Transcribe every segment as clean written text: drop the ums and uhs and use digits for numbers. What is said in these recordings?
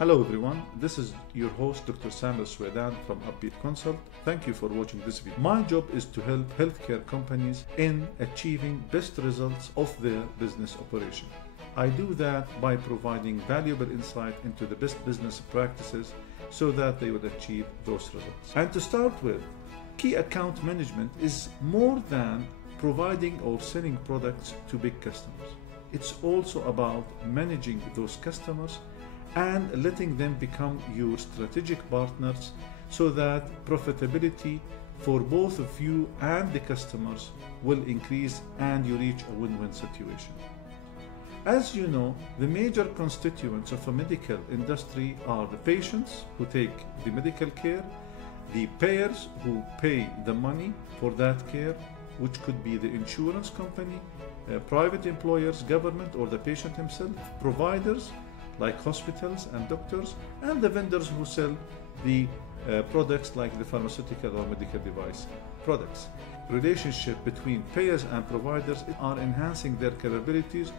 Hello everyone, this is your host Dr. Samuel Swedan from Upbeat Consult. Thank you for watching this video. My job is to help healthcare companies in achieving best results of their business operation. I do that by providing valuable insight into the best business practices so that they would achieve those results. And to start with, key account management is more than providing or selling products to big customers. It's also about managing those customers and letting them become your strategic partners so that profitability for both of you and the customers will increase and you reach a win-win situation. As you know, the major constituents of a medical industry are the patients who take the medical care, the payers who pay the money for that care, which could be the insurance company, private employers, government, or the patient himself, providers like hospitals and doctors, and the vendors who sell the products like the pharmaceutical or medical device products. Relationship between payers and providers are enhancing their capabilities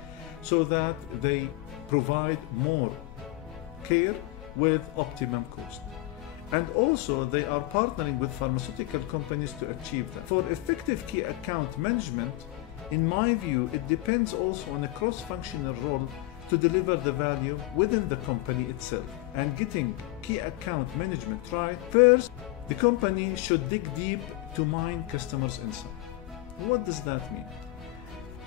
so that they provide more care with optimum cost. And also they are partnering with pharmaceutical companies to achieve that. For effective key account management, in my view, it depends also on a cross-functional role to deliver the value within the company itself. And getting key account management right, first, the company should dig deep to mine customers' insight. What does that mean?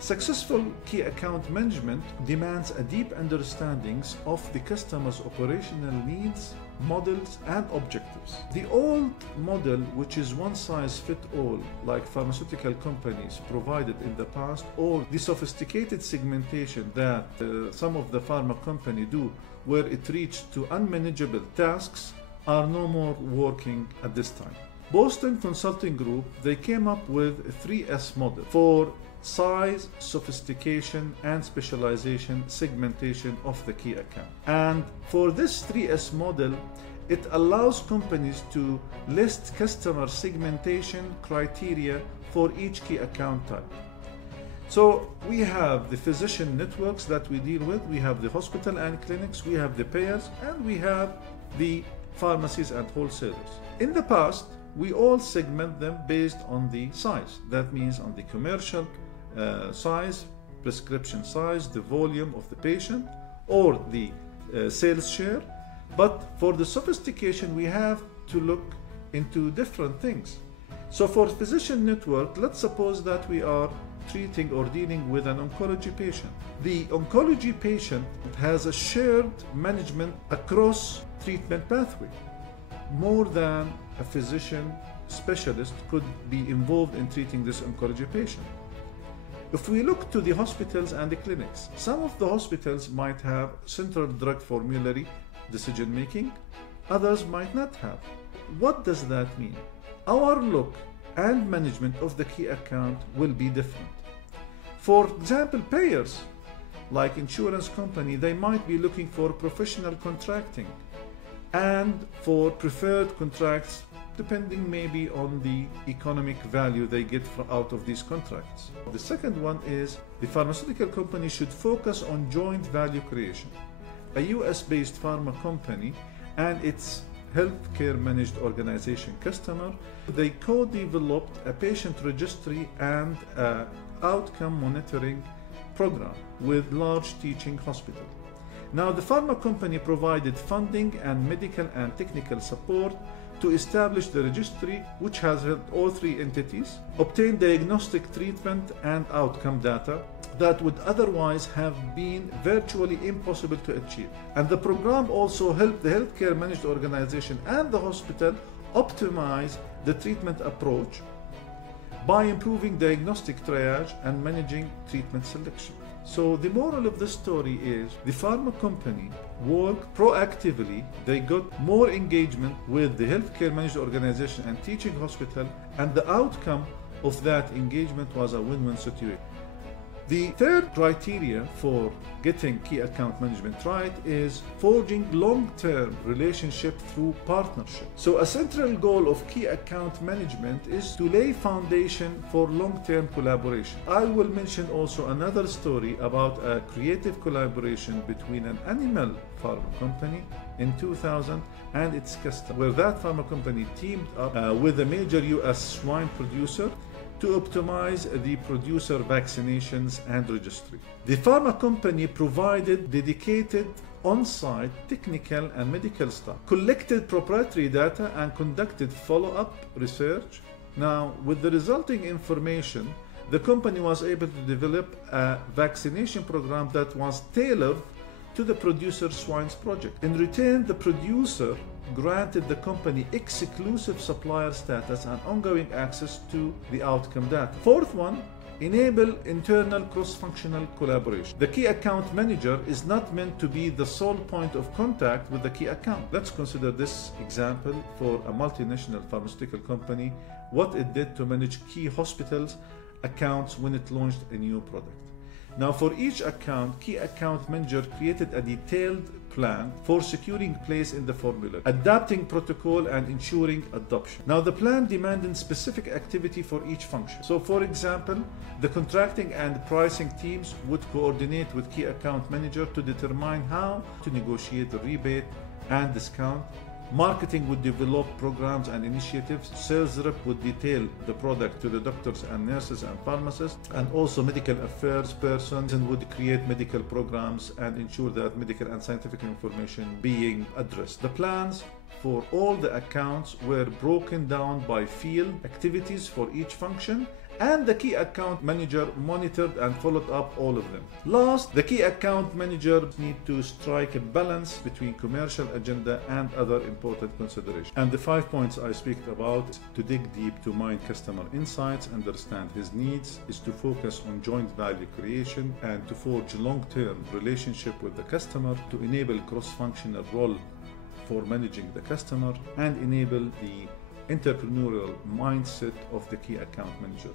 Successful key account management demands a deep understanding of the customer's operational needs, models, and objectives. The old model, which is one size fits all, like pharmaceutical companies provided in the past, or the sophisticated segmentation that some of the pharma companies do, where it reached to unmanageable tasks, are no more working at this time. Boston Consulting Group, they came up with a 3S model for size, sophistication, and specialization segmentation of the key account. And for this 3S model, it allows companies to list customer segmentation criteria for each key account type. So we have the physician networks that we deal with, we have the hospital and clinics, we have the payers, and we have the pharmacies and wholesalers. In the past, we all segment them based on the size. That means on the commercial size, prescription size, the volume of the patient, or the sales share. But for the sophistication, we have to look into different things. So for physician network, let's suppose that we are treating or dealing with an oncology patient. The oncology patient has a shared management across treatment pathway. More than a physician specialist could be involved in treating this oncology patient. If we look to the hospitals and the clinics, some of the hospitals might have central drug formulary decision making, others might not have. What does that mean? Our look and management of the key account will be different. For example, payers like insurance company, they might be looking for professional contracting and for preferred contracts, depending maybe on the economic value they get out of these contracts. The second one is the pharmaceutical company should focus on joint value creation. A US-based pharma company and its healthcare managed organization customer, they co-developed a patient registry and an outcome monitoring program with large teaching hospital. Now the pharma company provided funding and medical and technical support to establish the registry, which has helped all three entities obtain diagnostic, treatment, and outcome data that would otherwise have been virtually impossible to achieve. And the program also helped the healthcare managed organization and the hospital optimize the treatment approach by improving diagnostic triage and managing treatment selection. So the moral of the story is the pharma company worked proactively. They got more engagement with the healthcare managed organization and teaching hospital, and the outcome of that engagement was a win-win situation. The third criteria for getting key account management right is forging long-term relationship through partnership. So a central goal of key account management is to lay foundation for long-term collaboration. I will mention also another story about a creative collaboration between an animal pharma company in 2000 and its customer, where that pharma company teamed up with a major US swine producer to optimize the producer vaccinations and registry. The pharma company provided dedicated on-site technical and medical staff, collected proprietary data and conducted follow-up research. Now, with the resulting information, the company was able to develop a vaccination program that was tailored to the producer swine's project. In return, the producer granted the company exclusive supplier status and ongoing access to the outcome data. Fourth one, enable internal cross-functional collaboration. The key account manager is not meant to be the sole point of contact with the key account. Let's consider this example for a multinational pharmaceutical company, what it did to manage key hospitals accounts when it launched a new product. Now, for each account, key account manager created a detailed plan for securing place in the formula, adapting protocol and ensuring adoption. Now, the plan demanded specific activity for each function. So, for example, the contracting and pricing teams would coordinate with key account manager to determine how to negotiate the rebate and discount. Marketing would develop programs and initiatives. Sales rep would detail the product to the doctors and nurses and pharmacists, and also medical affairs persons would create medical programs and ensure that medical and scientific information being addressed. The plans for all the accounts were broken down by field activities for each function, and the key account manager monitored and followed up all of them. Last, the key account manager need to strike a balance between commercial agenda and other important considerations. And the 5 points I speak about: to dig deep to mine customer insights, understand his needs, is to focus on joint value creation, and to forge long-term relationship with the customer, to enable cross-functional role for managing the customer, and enable the entrepreneurial mindset of the key account manager.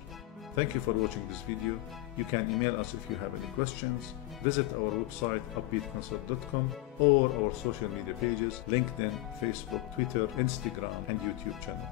Thank you for watching this video. You can email us if you have any questions. Visit our website upbeatconsult.com or our social media pages: LinkedIn, Facebook, Twitter, Instagram, and YouTube channel.